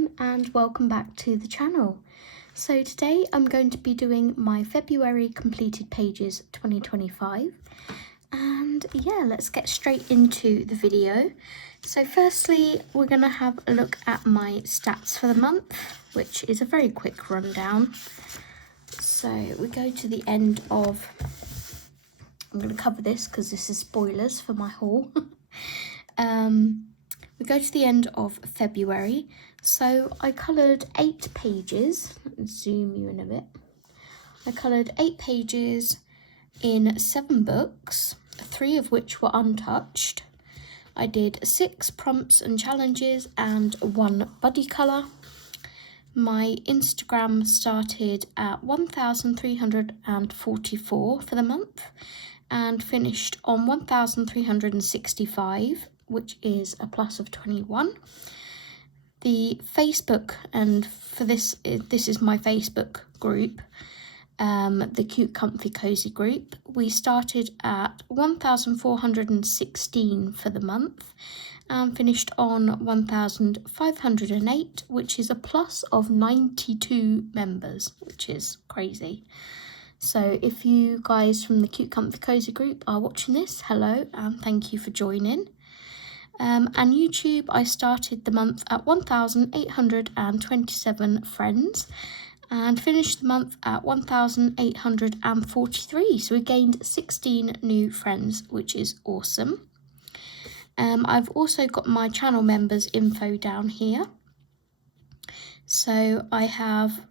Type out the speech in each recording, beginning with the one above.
everyone and welcome back to the channel. So today I'm going to be doing my February completed pages 2025, and yeah, let's get straight into the video. So firstly, we're going to have a look at my stats for the month, which is a very quick rundown. So we go to the end of, I'm going to cover this because this is spoilers for my haul. We go to the end of February, so I coloured 8 pages. Let's zoom you in a bit. I coloured 8 pages in 7 books, 3 of which were untouched. I did 6 prompts and challenges and 1 buddy colour. My Instagram started at 1,344 for the month and finished on 1,365, which is a plus of 21. The Facebook, and for this is my Facebook group, the Cute Comfy Cozy group, we started at 1,416 for the month and finished on 1,508, which is a plus of 92 members, which is crazy. So if you guys from the Cute Comfy Cozy group are watching this, hello and thank you for joining. And YouTube, I started the month at 1,827 friends and finished the month at 1,843. So we gained 16 new friends, which is awesome. I've also got my channel members info down here. So I have,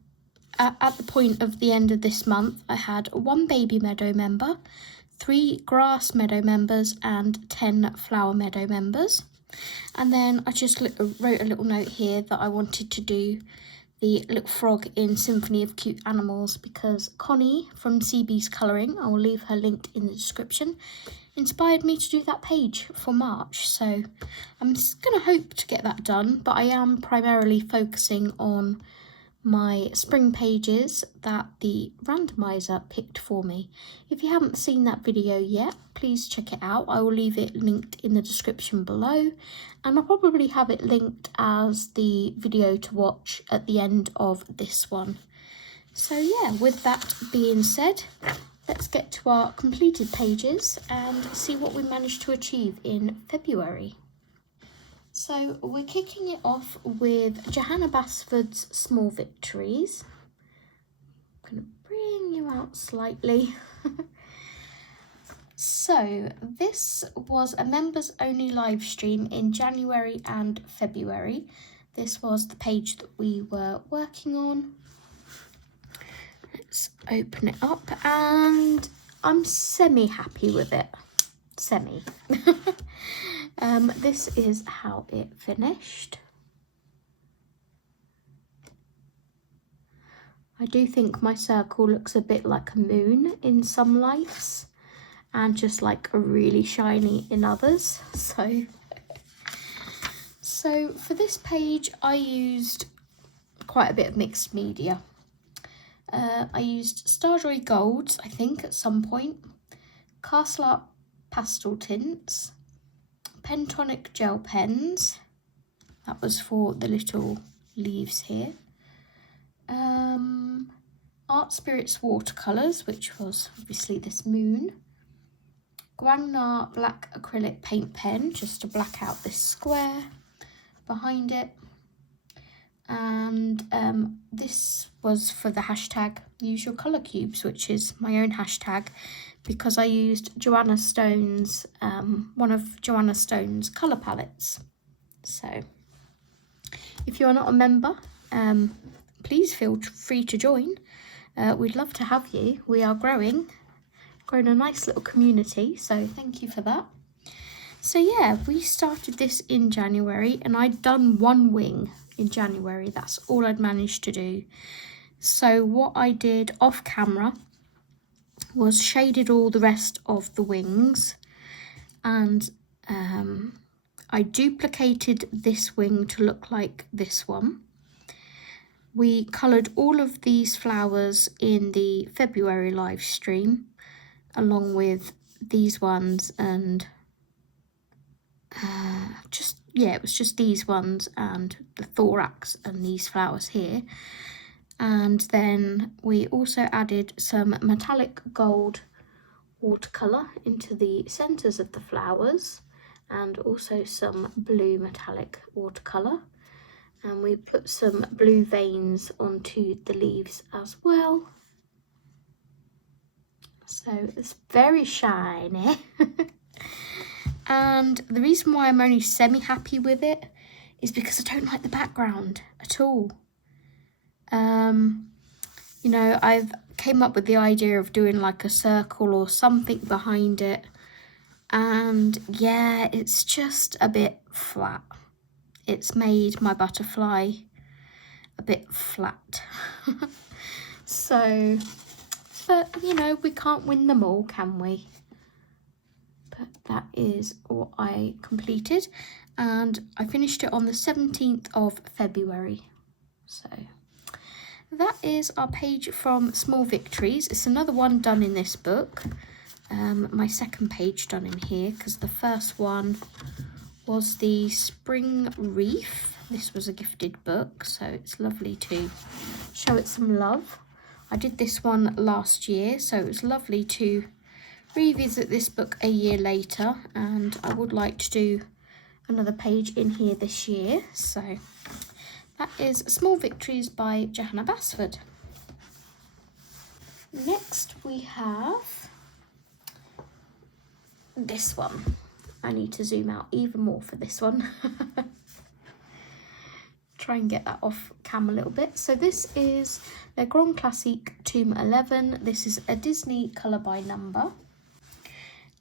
at the point of the end of this month, I had 1 baby Meadow member, 3 grass Meadow members and 10 flower Meadow members. And then I just wrote a little note here that I wanted to do the little frog in Symphony of Cute Animals because Connie from CB's Colouring, I will leave her linked in the description, inspired me to do that page for March. So I'm just going to hope to get that done, but I am primarily focusing on my spring pages that the randomizer picked for me. If you haven't seen that video yet, please check it out. I will leave it linked in the description below, and I'll probably have it linked as the video to watch at the end of this one. So yeah, with that being said, let's get to our completed pages and see what we managed to achieve in February. So we're kicking it off with Joanna Stone Small Victories. I'm going to bring you out slightly. So this was a members only live stream in January and February. This was the page that we were working on. Let's open it up, and I'm semi-happy with it. Semi. This is how it finished. I do think my circle looks a bit like a moon in some lights and just like a really shiny in others. So for this page I used quite a bit of mixed media. I used Starjoy Golds, I think, at some point, Castle Art pastel tints, Pentonic gel pens, that was for the little leaves here, Art Spirits watercolours, which was obviously this moon, Guangna black acrylic paint pen, just to black out this square behind it, and this was for the hashtag use your colour cubes, which is my own hashtag because I used Joanna Stone's, one of Joanna Stone's colour palettes. So if you're not a member, please feel free to join. We'd love to have you. We are growing a nice little community, so thank you for that. So yeah, we started this in January and I'd done 1 wing in January. That's all I'd managed to do. So what I did off camera was shaded all the rest of the wings, and I duplicated this wing to look like this one. We coloured all of these flowers in the February live stream along with these ones, and just yeah, it was just these ones and the thorax and these flowers here. And then we also added some metallic gold watercolour into the centres of the flowers, and also some blue metallic watercolour. And we put some blue veins onto the leaves as well. So it's very shiny. And the reason why I'm only semi-happy with it is because I don't like the background at all. You know, I've came up with the idea of doing like a circle or something behind it. And yeah, it's just a bit flat. It's made my butterfly a bit flat. So, but you know, we can't win them all, can we? But that is what I completed, and I finished it on the 17th of February. So that is our page from Small Victories. It's another one done in this book. My second page done in here, because the first one was the Spring Reef. This was a gifted book, so it's lovely to show it some love. I did this one last year, so it was lovely to revisit this book a year later, and I would like to do another page in here this year. So that is Small Victories by Joanna Stone. Next we have this one. I need to zoom out even more for this one. Try and get that off cam a little bit. So this is Le Grand Classique Tome 11. This is a Disney colour by number.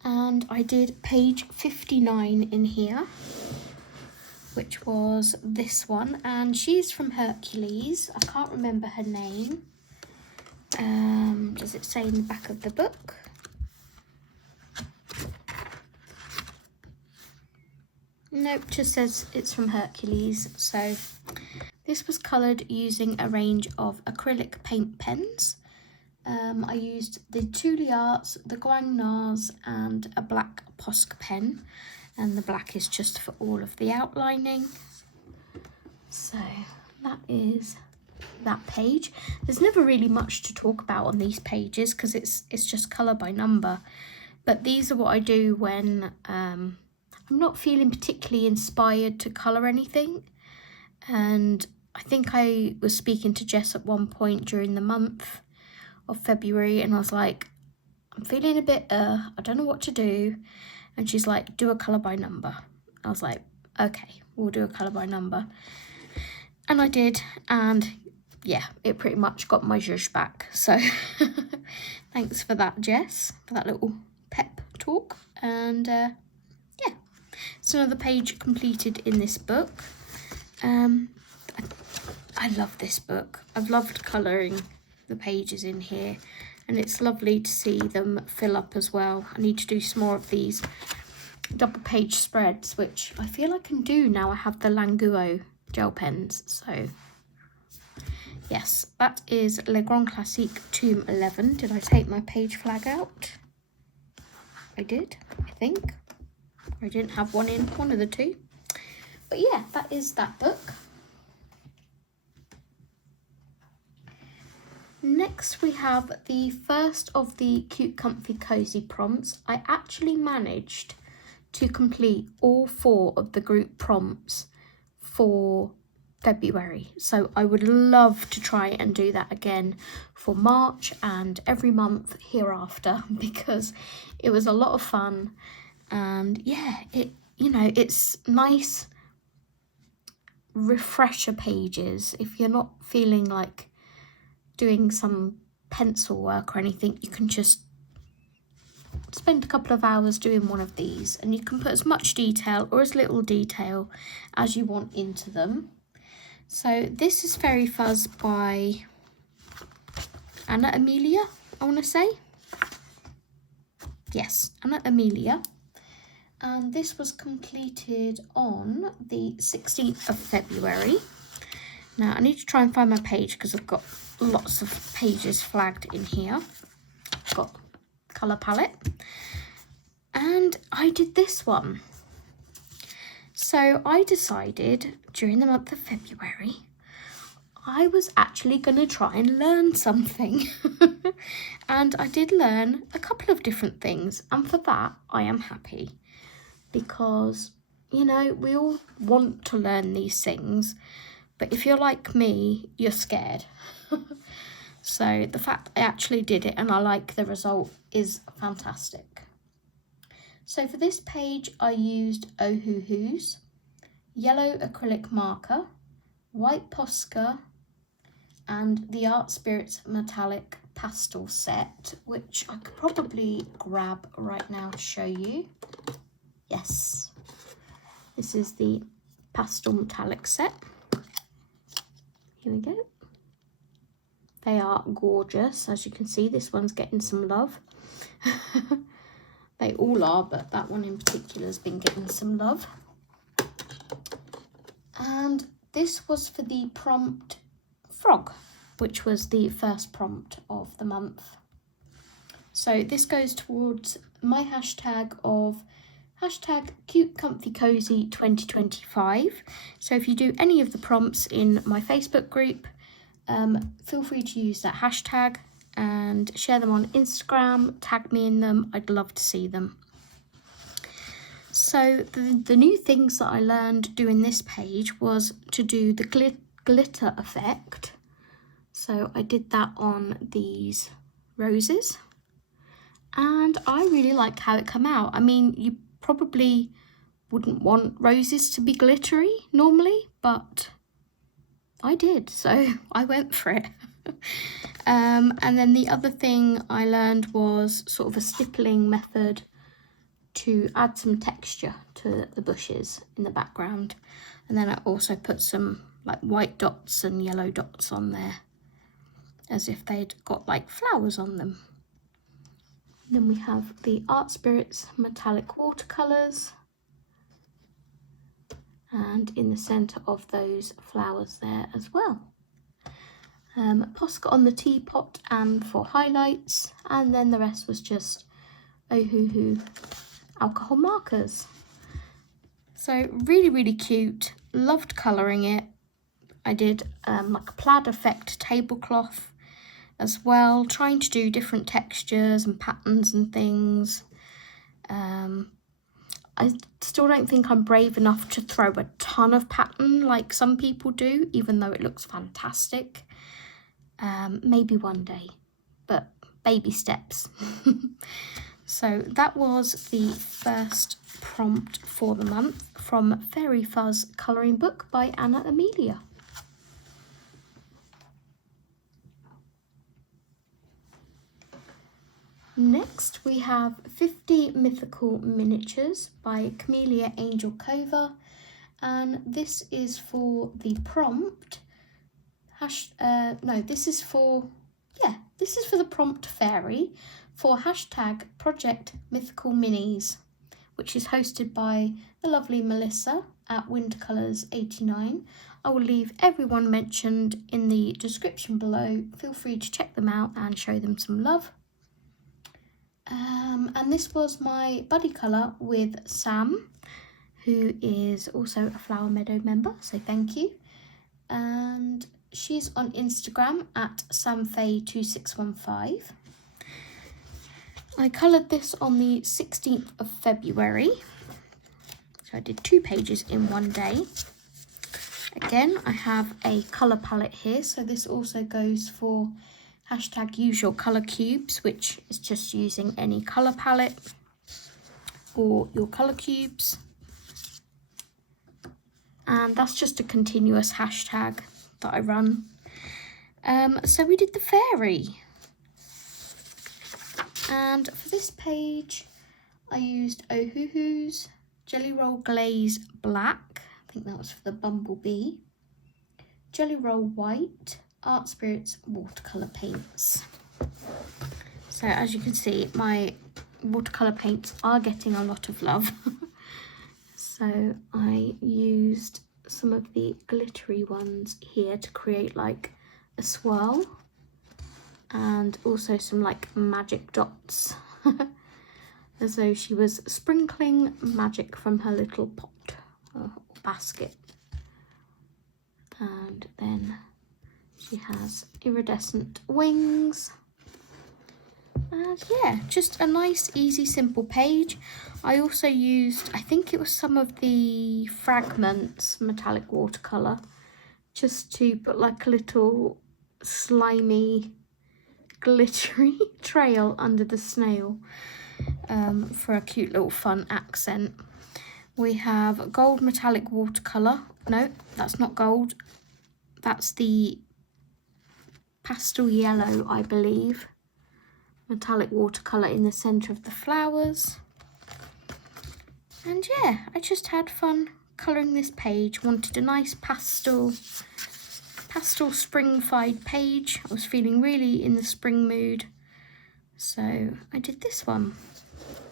And I did page 59 in here, which was this one. And she's from Hercules. I can't remember her name. Does it say in the back of the book? Nope, just says it's from Hercules. So this was coloured using a range of acrylic paint pens. I used the Tule Arts, the Guangnars, and a black Posca pen, and the black is just for all of the outlining. So that is that page. There's never really much to talk about on these pages because it's just colour by number, but these are what I do when I'm not feeling particularly inspired to colour anything. And I think I was speaking to Jess at one point during the month of February, and I was like, I'm feeling a bit I don't know what to do. And she's like, do a colour by number. I was like, okay, we'll do a colour by number. And I did, and yeah, it pretty much got my zhuzh back. So thanks for that, Jess, for that little pep talk. And yeah, it's another page completed in this book. I love this book. I've loved colouring the pages in here, and it's lovely to see them fill up as well. I need to do some more of these double page spreads, which I feel I can do now I have the Languo gel pens. So yes, that is Le Grand Classique Tome 11. Did I take my page flag out? I did, I think. I didn't have one in, one of the two. But yeah, that is that book. Next we have the first of the Cute Comfy Cozy prompts. I actually managed to complete all 4 of the group prompts for February. So I would love to try and do that again for March and every month hereafter, because it was a lot of fun. And yeah, it's nice refresher pages. If you're not feeling like doing some pencil work or anything, you can just spend a couple of hours doing one of these, and you can put as much detail or as little detail as you want into them. So this is Fairy Fuzz by Anna Amelia, I want to say. Yes, Anna Amelia. And this was completed on the 16th of February. Now I need to try and find my page because I've got lots of pages flagged in here. I've got colour palette. And I did this one. So I decided during the month of February, I was actually going to try and learn something. And I did learn a couple of different things, and for that I am happy, because, you know, we all want to learn these things, but if you're like me, you're scared. So the fact I actually did it and I like the result is fantastic. So for this page I used Ohuhu's, yellow acrylic marker, white Posca, and the Art Spirits metallic pastel set, which I could probably grab right now to show you. Yes, this is the pastel metallic set. Here we go. They are gorgeous. As you can see, this one's getting some love. They all are, but that one in particular has been getting some love. And this was for the prompt frog, which was the first prompt of the month. So this goes towards my hashtag of #CuteComfyCozy2025. So if you do any of the prompts in my Facebook group, feel free to use that hashtag and share them on Instagram, tag me in them. I'd love to see them. So the new things that I learned doing this page was to do the glitter effect. So I did that on these roses, and I really like how it came out. I mean, you probably wouldn't want roses to be glittery normally, but I did, so I went for it. And then the other thing I learned was sort of a stippling method to add some texture to the bushes in the background. And then I also put some like white dots and yellow dots on there, as if they'd got like flowers on them. Then we have the Art Spirits metallic watercolours, and in the centre of those flowers there as well. Posca on the teapot and for highlights, and then the rest was just Ohuhu alcohol markers. So really cute, loved colouring it. I did like a plaid effect tablecloth as well, trying to do different textures and patterns and things. I still don't think I'm brave enough to throw a ton of pattern like some people do, even though it looks fantastic. Maybe one day, but baby steps. So that was the first prompt for the month from Fairy Fuzz Colouring Book by Anna Amelia. Next we have 50 Mythical Miniatures by Camellia Angel Cova, and this is for the prompt. This is for the prompt fairy for #Project Mythical Minis, which is hosted by the lovely Melissa at Windcolours89. I will leave everyone mentioned in the description below. Feel free to check them out and show them some love. And this was my buddy colour with Sam, who is also a Flower Meadow member, so thank you. And she's on Instagram at samfaye2615. I coloured this on the 16th of February. So I did 2 pages in one day. Again, I have a colour palette here, so this also goes for #use your colour cubes, which is just using any colour palette or your colour cubes. And that's just a continuous hashtag that I run. So we did the fairy. And for this page, I used Ohuhu's Jelly Roll Glaze Black. I think that was for the bumblebee. Jelly Roll White, Art Spirits watercolour paints. So as you can see, my watercolour paints are getting a lot of love. So I used some of the glittery ones here to create like a swirl, and also some like magic dots, as though she was sprinkling magic from her little pot basket. And then she has iridescent wings. And yeah, just a nice, easy, simple page. I also used, I think it was some of the Fragments metallic watercolour, just to put like a little slimy, glittery trail under the snail for a cute little fun accent. We have gold metallic watercolour. No, that's not gold. That's the pastel yellow, I believe. Metallic watercolour in the centre of the flowers. And yeah, I just had fun colouring this page. Wanted a nice pastel spring-fied page. I was feeling really in the spring mood, so I did this one.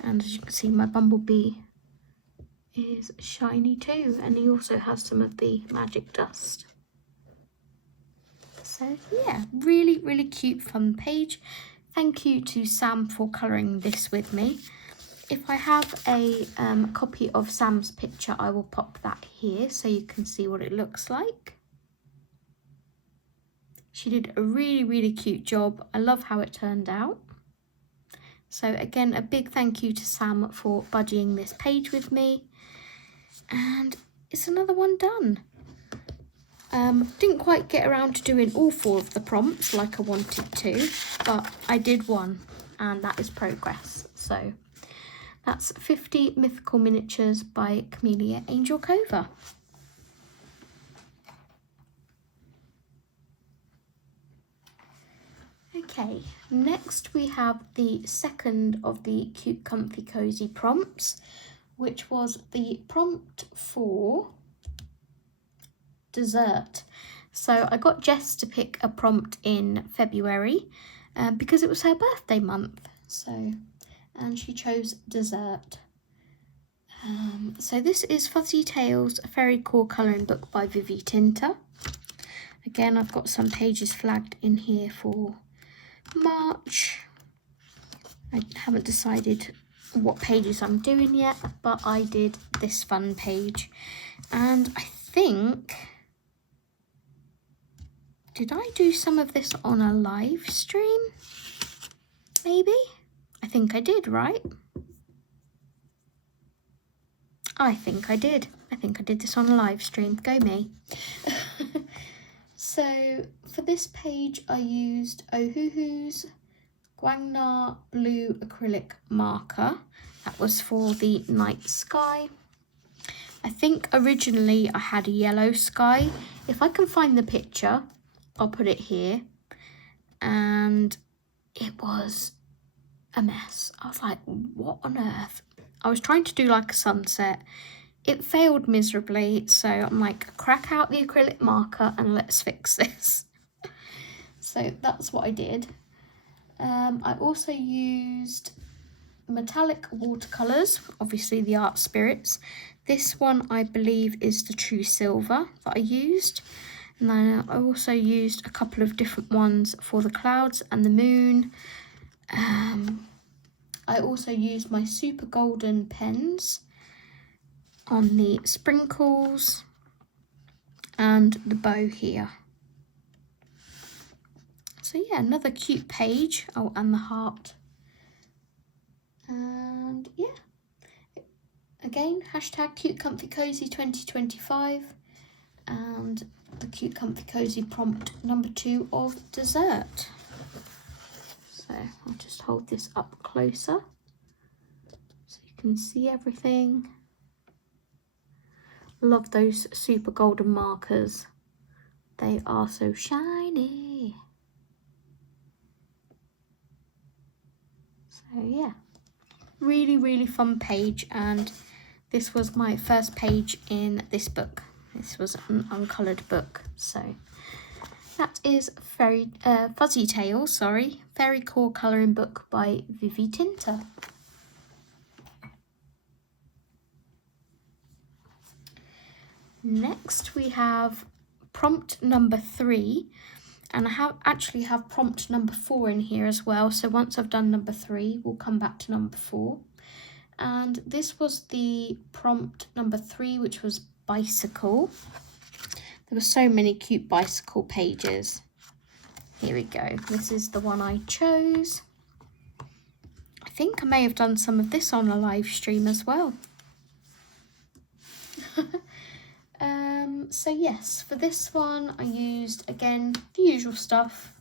And as you can see, my bumblebee is shiny too, and he also has some of the magic dust. So yeah, really, really cute, fun page. Thank you to Sam for colouring this with me. If I have a copy of Sam's picture, I will pop that here so you can see what it looks like. She did a really, really cute job. I love how it turned out. So again, a big thank you to Sam for buddying this page with me. And it's another one done. Didn't quite get around to doing all 4 of the prompts like I wanted to, but I did one, and that is progress. So that's 50 Mythical Miniatures by Camellia Angel Cova. Okay, next we have the second of the Cute Comfy Cozy prompts, which was the prompt for dessert. So I got Jess to pick a prompt in February because it was her birthday month. And she chose dessert. So this is Fuzzy Tales, a fairy core colouring book by Vivi Tinta. Again, I've got some pages flagged in here for March. I haven't decided what pages I'm doing yet, but I did this fun page. And I think, did I do some of this on a live stream? Maybe? I think I did, right? I think I did. I think I did this on a live stream. Go me. So for this page, I used Ohuhu's Guangna blue acrylic marker. That was for the night sky. I think originally I had a yellow sky. If I can find the picture, I'll put it here. And it was a mess. I was like, what on earth? I was trying to do like a sunset. It failed miserably, so I'm like, crack out the acrylic marker and let's fix this. So that's what I did. I also used metallic watercolours, obviously the Art Spirits. This one I believe is the True Silver that I used. And then I also used a couple of different ones for the clouds and the moon. I also used my super golden pens on the sprinkles and the bow here. So yeah, another cute page. Oh, and the heart. And yeah, again, hashtag Cute Comfy Cozy 2025 and the Cute Comfy Cozy prompt number 2 of dessert. So I'll just hold this up closer so you can see everything. Love those super golden markers. They are so shiny. So yeah, really, really fun page, and this was my first page in this book. This was an uncoloured book, so that is Fuzzy Tales, Fairy Core Colouring Book by Vivi Tinta. Next we have prompt number 3, and I actually have prompt number 4 in here as well, so once I've done number 3 we'll come back to number 4. And this was the prompt number 3, which was bicycle. There were so many cute bicycle pages. Here we go. This is the one I chose. I think I may have done some of this on a live stream as well. So yes, for this one I used, again, the usual stuff.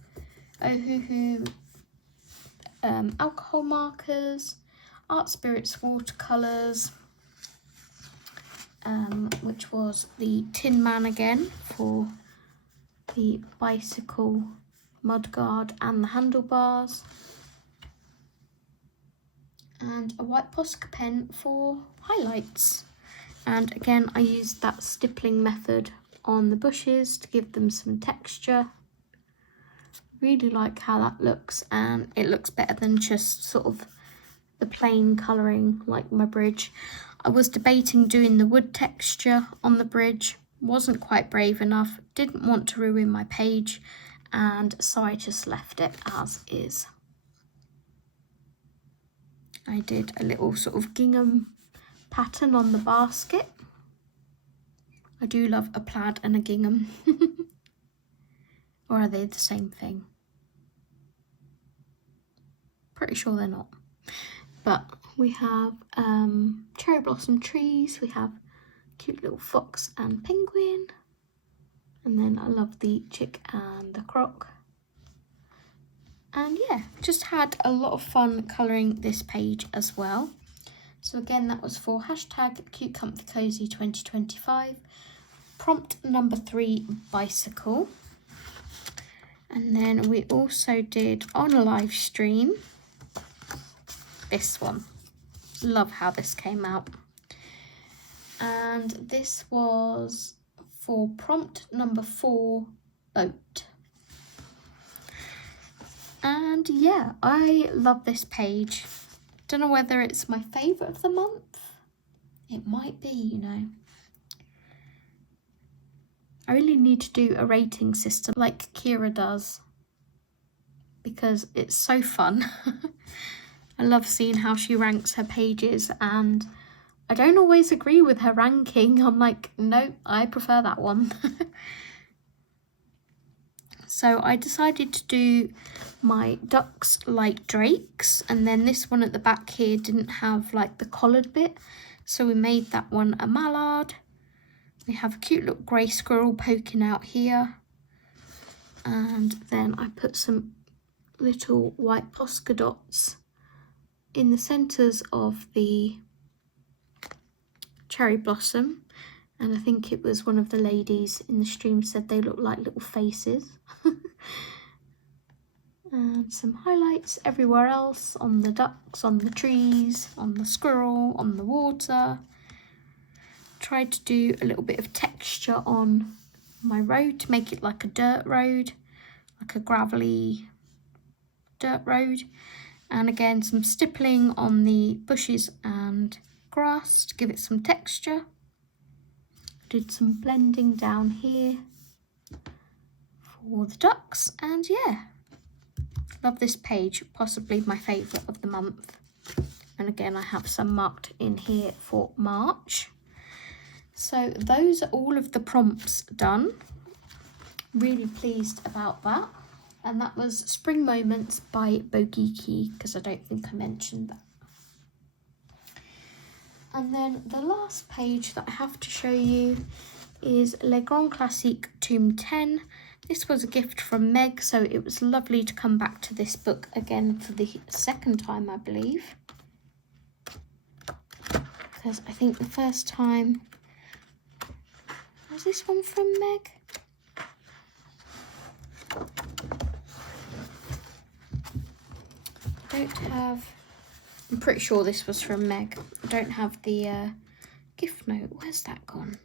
Hehe, alcohol markers, Art Spirits watercolours, which was the Tin Man again for the bicycle mudguard and the handlebars, and a white Posca pen for highlights. And again, I used that stippling method on the bushes to give them some texture. Really like how that looks, and it looks better than just sort of the plain colouring like my bridge. I was debating doing the wood texture on the bridge, wasn't quite brave enough, didn't want to ruin my page, and so I just left it as is. I did a little sort of gingham pattern on the basket. I do love a plaid and a gingham. Or are they the same thing? Pretty sure they're not. But we have cherry blossom trees, we have cute little fox and penguin, and then I love the chick and the croc. And yeah, just had a lot of fun colouring this page as well. So again, that was for hashtag Cute Comfy Cozy 2025, prompt number 3, bicycle. And then we also did on a live stream this one. Love how this came out. And this was for prompt number 4, boat. And yeah, I love this page. Don't know whether it's my favourite of the month. It might be, you know. I really need to do a rating system like Kyra does, because it's so fun. I love seeing how she ranks her pages, and I don't always agree with her ranking. I'm like, no, I prefer that one. So I decided to do my ducks like drakes, and then this one at the back here didn't have like the collared bit, so we made that one a mallard. We have a cute little grey squirrel poking out here, and then I put some little white Posca dots in the centres of the cherry blossom, and I think it was one of the ladies in the stream said they look like little faces. And some highlights everywhere else, on the ducks, on the trees, on the squirrel, on the water. Tried to do a little bit of texture on my road to make it like a dirt road, like a gravelly dirt road. And again, some stippling on the bushes and grass to give it some texture. Did some blending down here for the ducks, and yeah, love this page, possibly my favourite of the month. And again, I have some marked in here for March. So those are all of the prompts done. Really pleased about that. And that was Spring Moments by Bogiki, because I don't think I mentioned that. And then the last page that I have to show you is Les Grands Classiques Tome 10. This was a gift from Meg, so it was lovely to come back to this book again for the second time, I believe. Because I think the first time... Was this one from Meg? I don't have... I'm pretty sure this was from Meg. I don't have the gift note. Where's that gone?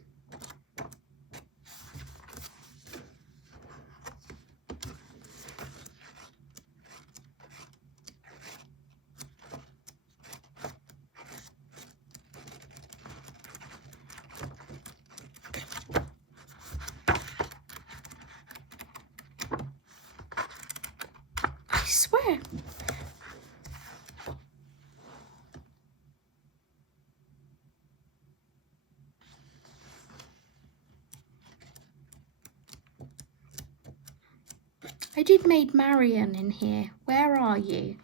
I swear. I did Maid Marian in here. Where are you?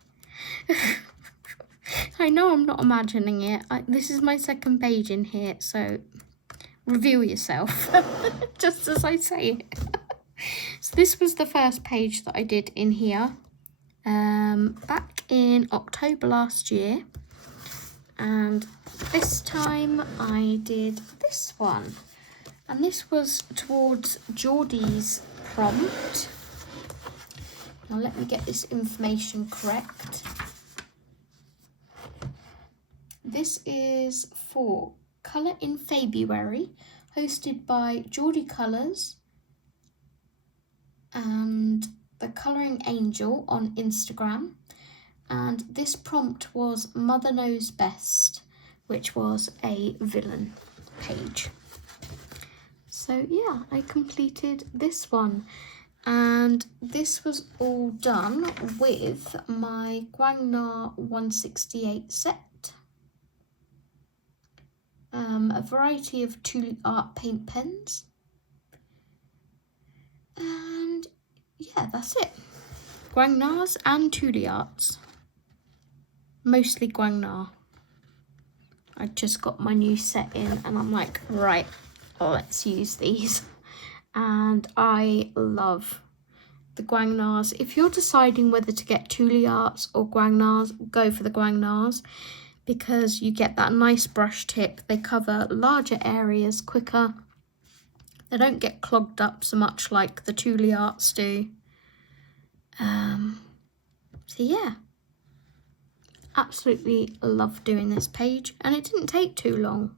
I know I'm not imagining it. This is my second page in here, so reveal yourself, just as I say it. So this was the first page that I did in here back in October last year. And this time I did this one. And this was towards Jordy's prompt. Now let me get this information correct. This is for Colour in February, hosted by Jordy Colours and the Colouring Angel on Instagram. And this prompt was Mother Knows Best, which was a villain page. So yeah, I completed this one. And this was all done with my Guangna 168 set. A variety of Tule Art paint pens. And yeah, that's it. Guangnas and Tule Arts. Mostly Guangna. I just got my new set in and I'm like, right, let's use these. And I love the Guangnas. If you're deciding whether to get Tule Arts or Guangnas, go for the Guangnas because you get that nice brush tip. They cover larger areas quicker. They don't get clogged up so much like the Tule Arts do. So yeah, absolutely love doing this page, and it didn't take too long,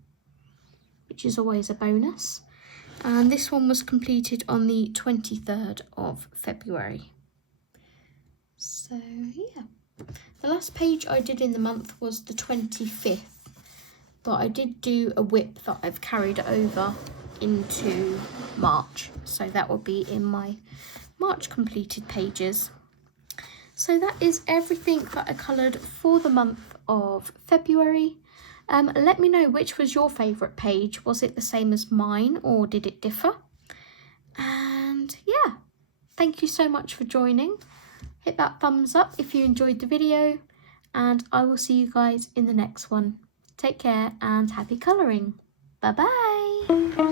which is always a bonus. And this one was completed on the 23rd of February. So yeah, the last page I did in the month was the 25th, but I did do a whip that I've carried over into March, so that will be in my March completed pages. So that is everything that I coloured for the month of February. Let me know which was your favourite page. Was it the same as mine or did it differ? And yeah, thank you so much for joining. Hit that thumbs up if you enjoyed the video, and I will see you guys in the next one. Take care and happy colouring. Bye bye.